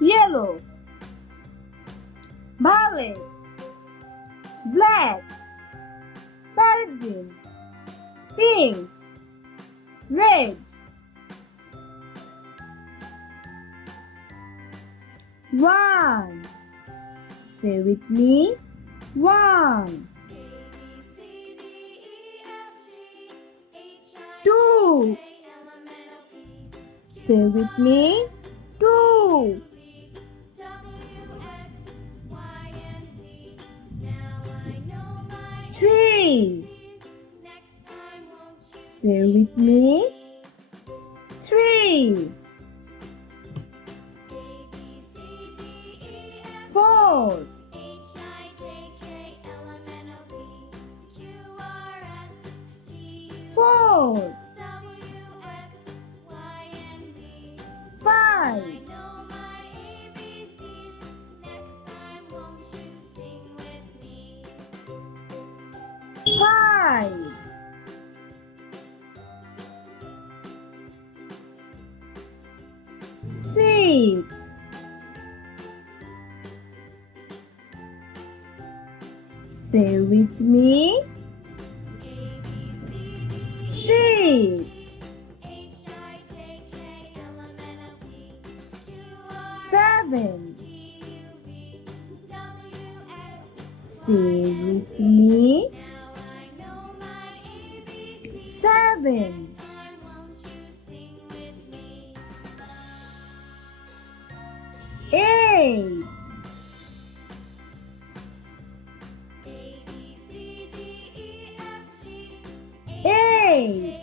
yellow, violet, black, parrot green, pink, red. One. Say with me. One. Two. Say with me. Two. Three. Say with me. Three. Four. Four. Five. Five. Six. Say with me. Six. Seven. Say with me. Seven. Eight. Eight.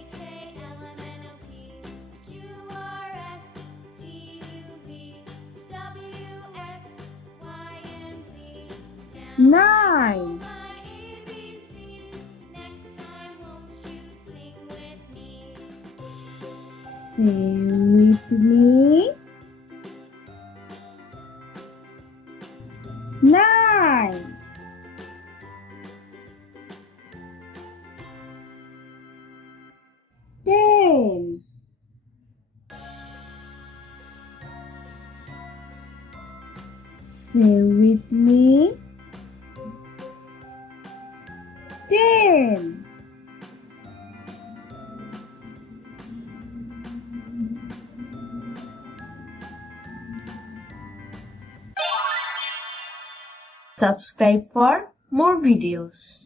Nine. Say with me. Nine. Ten. Say with me. 10. Subscribe for more videos.